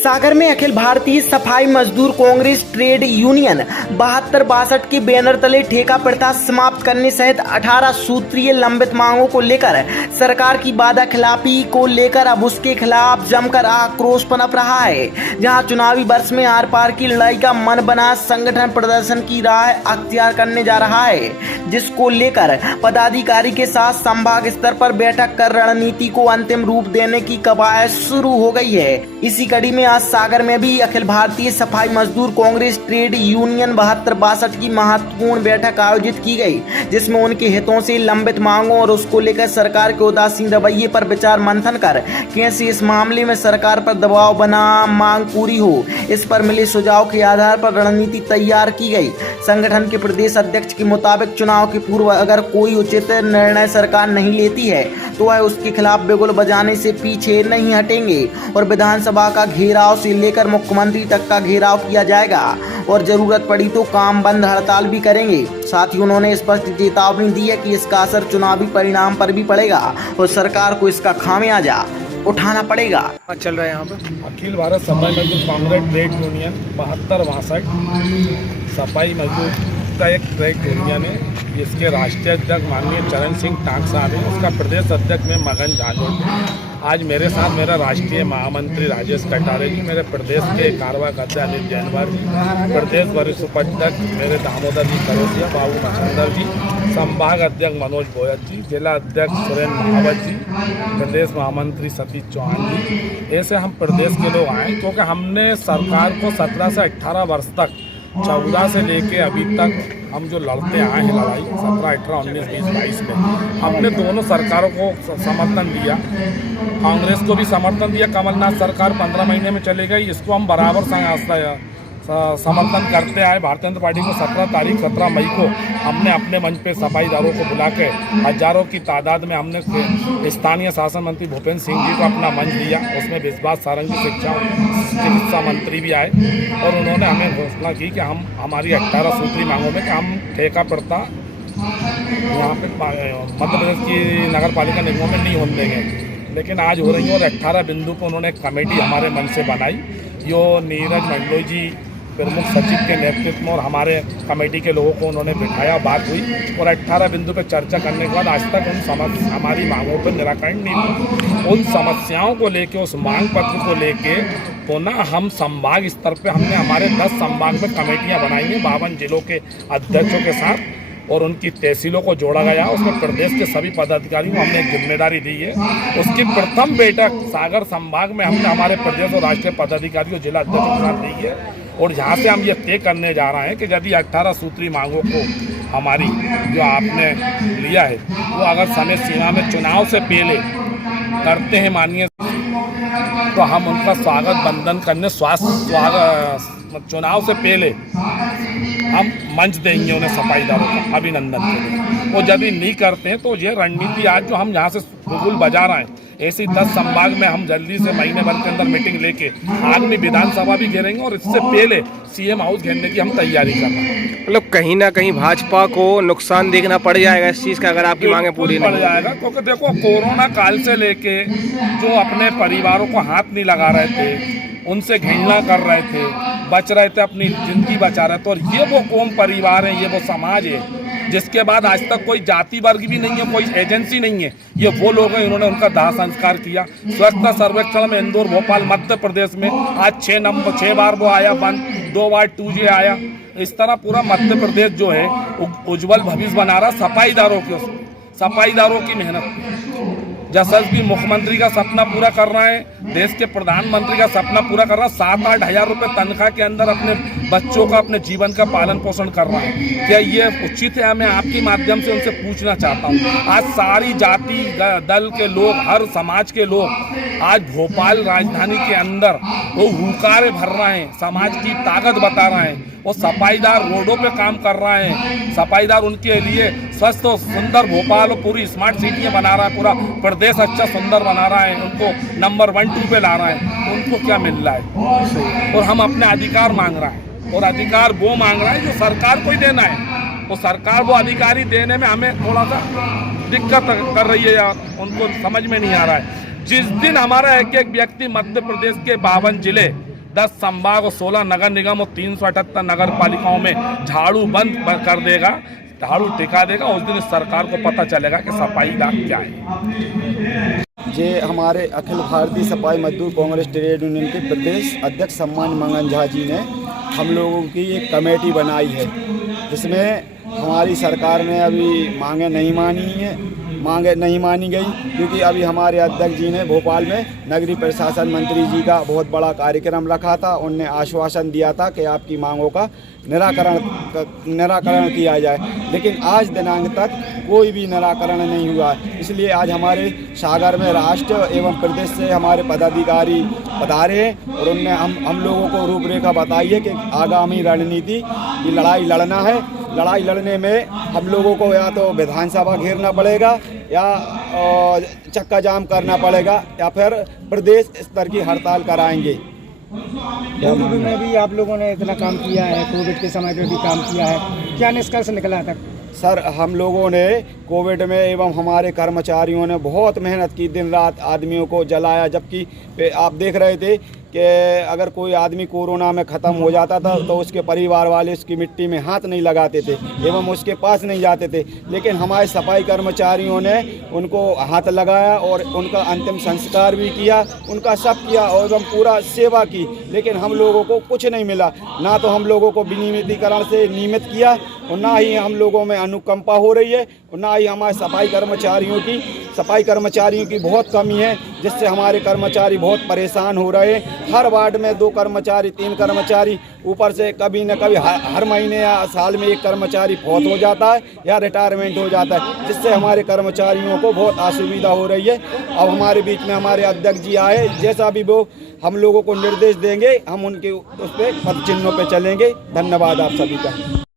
सागर में अखिल भारतीय सफाई मजदूर कांग्रेस ट्रेड यूनियन 72-62 के बैनर तले ठेका प्रथा समाप्त करने सहित 18 सूत्रीय लंबित मांगों को लेकर सरकार की वादा खिलाफी को लेकर अब उसके खिलाफ जमकर आक्रोश पनप रहा है। जहां चुनावी वर्ष में आर पार की लड़ाई का मन बना संगठन प्रदर्शन की राह अख्तियार करने जा रहा है, जिसको लेकर पदाधिकारी के साथ संभाग स्तर पर बैठक कर रणनीति को अंतिम रूप देने की कवायद शुरू हो गई है। इसी कड़ी में आज सागर में भी अखिल भारतीय सफाई मजदूर कांग्रेस ट्रेड यूनियन 72-62 की महत्वपूर्ण बैठक आयोजित की गई, जिसमें उनके हितों से लंबित मांगों और उसको लेकर सरकार के उदासीन रवैये पर विचार मंथन कर कैसे इस मामले में सरकार पर दबाव बना मांग पूरी हो, इस पर मिले सुझाव के आधार पर रणनीति तैयार की गई। संगठन के प्रदेश अध्यक्ष के मुताबिक चुनाव के पूर्व अगर कोई उचित निर्णय सरकार नहीं लेती है तो वह उसके खिलाफ बिगुल बजाने से पीछे नहीं हटेंगे और विधानसभा का घेराव से लेकर मुख्यमंत्री तक का घेराव किया जाएगा और जरूरत पड़ी तो काम बंद हड़ताल भी करेंगे। साथ ही उन्होंने स्पष्ट चेतावनी दी है कि इसका असर चुनावी परिणाम पर भी पड़ेगा और सरकार को इसका खामियाजा उठाना पड़ेगा। चल रहा है यहाँ पर अखिल भारत सफाई मजदूर कांग्रेस ट्रेड यूनियन 72-62 सफाई मजदूर का एक ट्रेड यूनियन है, जिसके राष्ट्रीय अध्यक्ष माननीय चरण सिंह टांग साहब हैं, उसका प्रदेश अध्यक्ष में मगन झांझोड़। आज मेरे साथ मेरा राष्ट्रीय महामंत्री राजेश कटारे जी, मेरे प्रदेश के कार्यवाहक अनिल जैनवर जी, प्रदेश वरिष्ठ उपाध्यक्ष मेरे दामोदर जी करोसिया, बाबू मछंदर जी, संभाग अध्यक्ष मनोज बोयत जी, जिला अध्यक्ष सुरेंद्र महावत जी, प्रदेश महामंत्री सतीश चौहान जी। ऐसे हम प्रदेश के लोग आए क्योंकि हमने सरकार को 17 से 18 वर्ष तक 14 से लेके अभी तक हम जो लड़ते आए हैं लड़ाई 17, 18, 19, 20, 22 में हमने दोनों सरकारों को समर्थन दिया। कांग्रेस को भी समर्थन दिया, कमलनाथ सरकार 15 महीने में चली गई, इसको हम बराबर समर्थन करते आए। भारतीय जनता पार्टी को 17 मई को हमने अपने मंच पे सफाईदारों को बुला के हजारों की तादाद में हमने स्थानीय शासन मंत्री भूपेंद्र सिंह जी को अपना मंच दिया। उसमें विश्वास सारंगी चिकित्सा मंत्री भी आए और उन्होंने हमें घोषणा की कि हम हमारी 18 सूत्री मांगों में कि हम ठेका प्रथा यहाँ पे मध्य प्रदेश की नगर पालिका निगमों में नहीं होने देंगे, लेकिन आज हो रही है। और 18 बिंदु पर उन्होंने एक कमेटी हमारे मन से बनाई, जो नीरज मंडलोई जी प्रमुख सचिव के नेतृत्व में और हमारे कमेटी के लोगों को उन्होंने बिठाया, बात हुई और 18 बिंदु पर चर्चा करने के बाद आज तक हमारी मांगों पर निराकरण नहीं हुआ। उन समस्याओं को लेके, उस मांग पत्र को लेके पुनः हम संभाग स्तर पे हमने हमारे 10 संभाग में कमेटियां बनाई हैं 52 जिलों के अध्यक्षों के साथ और उनकी तहसीलों को जोड़ा गया। उसमें प्रदेश के सभी पदाधिकारियों को हमने एक जिम्मेदारी दी है। उसकी प्रथम बैठक सागर संभाग में हमने हमारे प्रदेश और राष्ट्रीय पदाधिकारियों जिला अध्यक्षों के साथ दी है और जहाँ से हम ये तय करने जा रहे हैं कि यदि 18 सूत्री मांगों को हमारी जो आपने लिया है वो अगर समय सीमा में चुनाव से पहले करते हैं माननीय, तो हम उनका स्वागत बंधन करने चुनाव से पहले हम मंच देंगे उन्हें सफाईदारों का अभिनंदन के लिए। और यदि नहीं करते हैं तो ये रणनीति आज जो हम यहाँ से बिगुल बजा रहे हैं, ऐसी 10 संभाग में हम जल्दी से महीने भर के अंदर मीटिंग लेके आगामी विधानसभा भी घेरेंगे और इससे पहले सीएम हाउस घेरने की हम तैयारी कर रहे हैं। मतलब कहीं ना कहीं भाजपा को नुकसान देखना पड़ जाएगा इस चीज़ का अगर आपकी मांगे पूरी नहीं पड़ जाएगा, क्योंकि देखो कोरोना काल से लेके जो अपने परिवारों को हाथ नहीं लगा रहे थे, उनसे घृणा कर रहे थे, बच रहे थे, अपनी जिंदगी बचा रहे थे और ये वो कौम परिवार है, ये वो समाज है जिसके बाद आज तक कोई जाति वर्ग भी नहीं है, कोई एजेंसी नहीं है। ये वो लोग हैं, इन्होंने उनका दाह संस्कार किया। स्वच्छता सर्वेक्षण में इंदौर, भोपाल, मध्य प्रदेश में आज 6 बार वो आया बंद, 2 बार 2G आया। इस तरह पूरा मध्य प्रदेश जो है उज्जवल भविष्य बना रहा सफाईदारों की मेहनत। यशस्वी मुख्यमंत्री का सपना पूरा कर रहा है, देश के प्रधानमंत्री का सपना पूरा कर रहा है, 7-8 हज़ार रुपये तनख्वाह के अंदर अपने बच्चों का, अपने जीवन का पालन पोषण कर रहा है। क्या ये उचित है? मैं आपके माध्यम से उनसे पूछना चाहता हूँ। आज सारी जाति दल के लोग, हर समाज के लोग आज भोपाल राजधानी के अंदर वो हुंकारे भर रहे हैं, समाज की ताकत बता रहे हैं। वो सफाईदार रोडों पे काम कर रहे हैं, सफाईदार उनके लिए स्वस्थ और सुंदर भोपाल और पूरी स्मार्ट सिटियाँ बना रहा है, पूरा प्रदेश अच्छा सुंदर बना रहा है, उनको नंबर 1, 2 पे ला रहा है। उनको क्या मिल रहा है? और हम अपने अधिकार मांग रहे हैं और अधिकार वो मांग रहा है जो सरकार को ही देना है। वो सरकार वो अधिकारी देने में हमें थोड़ा सा दिक्कत कर रही है यार, उनको समझ में नहीं आ रहा है। जिस दिन हमारा एक व्यक्ति मध्य प्रदेश के 52 जिले 10 संभाग और 16 नगर निगम और 378 नगर पालिकाओं में झाड़ू बंद कर देगा, झाड़ू टिका देगा, उस दिन सरकार को पता चलेगा कि सफाई का क्या है। ये हमारे अखिल भारतीय सफाई मजदूर कांग्रेस ट्रेड यूनियन के प्रदेश अध्यक्ष सम्मान मंगन झा जी ने हम लोगों की एक कमेटी बनाई है, जिसमें हमारी सरकार ने अभी मांगे नहीं मानी गई, क्योंकि अभी हमारे अध्यक्ष जी ने भोपाल में नगरीय प्रशासन मंत्री जी का बहुत बड़ा कार्यक्रम रखा था। उनने आश्वासन दिया था कि आपकी मांगों का निराकरण किया जाए, लेकिन आज दिनांक तक कोई भी निराकरण नहीं हुआ। इसलिए आज हमारे सागर में राष्ट्र एवं प्रदेश से हमारे पदाधिकारी पधारे हैं और उनने हम लोगों को रूपरेखा बताई है कि आगामी रणनीति की लड़ाई लड़ना है। लड़ाई लड़ने में हम लोगों को या तो विधानसभा घेरना पड़ेगा, या चक्का जाम करना पड़ेगा, या फिर प्रदेश स्तर की हड़ताल कराएंगे। कोविड में भी आप लोगों ने इतना काम किया है, कोविड के समय पे भी काम किया है, क्या निष्कर्ष निकला तक? सर, हम लोगों ने कोविड में एवं हमारे कर्मचारियों ने बहुत मेहनत की, दिन रात आदमियों को जलाया, जबकि आप देख रहे थे कि अगर कोई आदमी कोरोना में ख़त्म हो जाता था तो उसके परिवार वाले उसकी मिट्टी में हाथ नहीं लगाते थे एवं उसके पास नहीं जाते थे, लेकिन हमारे सफाई कर्मचारियों ने उनको हाथ लगाया और उनका अंतिम संस्कार भी किया, उनका सब किया और एवं पूरा सेवा की। लेकिन हम लोगों को कुछ नहीं मिला, ना तो हम लोगों को विनियमितीकरण से नियमित किया और ना ही हम लोगों में अनुकंपा हो रही है और ना ही हमारे सफाई कर्मचारियों की बहुत कमी है, जिससे हमारे कर्मचारी बहुत परेशान हो रहे हैं। हर वार्ड में 2 कर्मचारी 3 कर्मचारी, ऊपर से कभी न कभी हर महीने या साल में 1 कर्मचारी फौत हो जाता है या रिटायरमेंट हो जाता है, जिससे हमारे कर्मचारियों को बहुत असुविधा हो रही है। अब हमारे बीच में हमारे अध्यक्ष जी आए, जैसा भी वो हम लोगों को निर्देश देंगे हम उनके उस पर पद चिन्हों पर चलेंगे। धन्यवाद आप सभी का।